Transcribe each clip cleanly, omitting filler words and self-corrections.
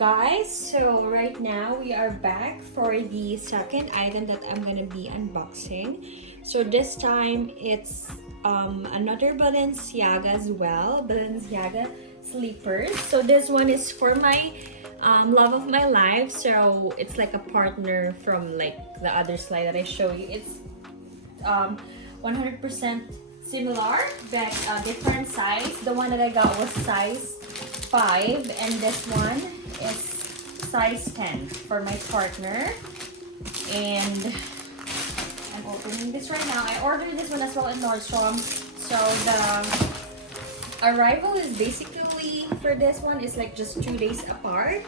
Guys, so right now we are back for the second item that I'm gonna be unboxing. So this time it's another Balenciaga as well, Balenciaga slippers. So this one is for my love of my life. So it's like a partner from like the other slide that I show you. It's 100% similar but different size. The one that I got was size 5 and this one is size 10 for my partner. And I'm opening this right now. I ordered this one as well at Nordstrom. So the arrival is basically for this one is like just 2 days apart.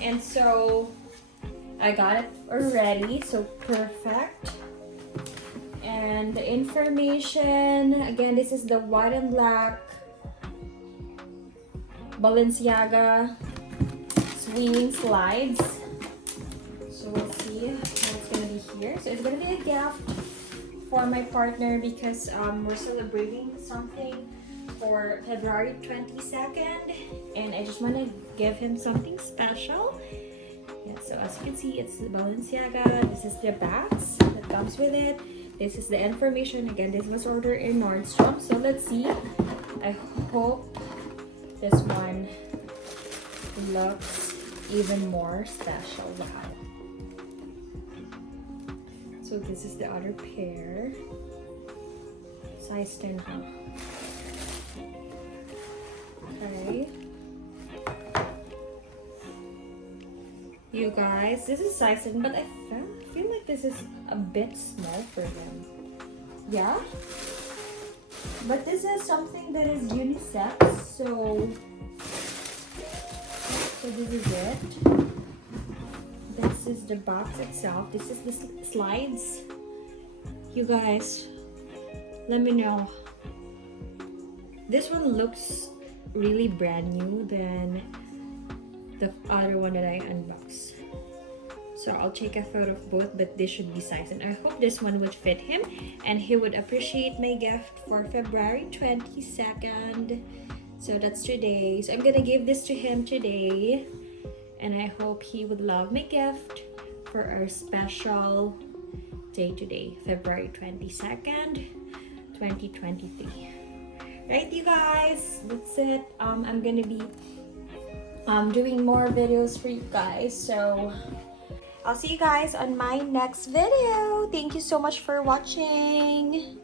And so I got it already, so perfect. And the information, again, this is the white and black Balenciaga swinging slides. So we'll see what's gonna be here. So it's gonna be a gift for my partner because we're celebrating something for February 22nd, and I just want to give him something special. Yeah, so as you can see, it's Balenciaga. This is the box that comes with it. This is the information. Again, this was ordered in Nordstrom. So let's see. I hope this one looks even more special. Wow. So this is the other pair. Size 10, huh? Okay. You guys, this is size 10, but I feel like this is a bit small for them. Yeah? But this is something that is unisex, so this is it. This is the box itself. This is the slides. You guys, let me know. This one looks really brand new than the other one that I unboxed. So I'll take a photo of both, but this should be size. And I hope this one would fit him and he would appreciate my gift for February 22nd. So that's today. So I'm gonna give this to him today. And I hope he would love my gift for our special day today, February 22nd, 2023. Right, you guys, that's it. I'm gonna be doing more videos for you guys, so I'll see you guys on my next video. Thank you so much for watching.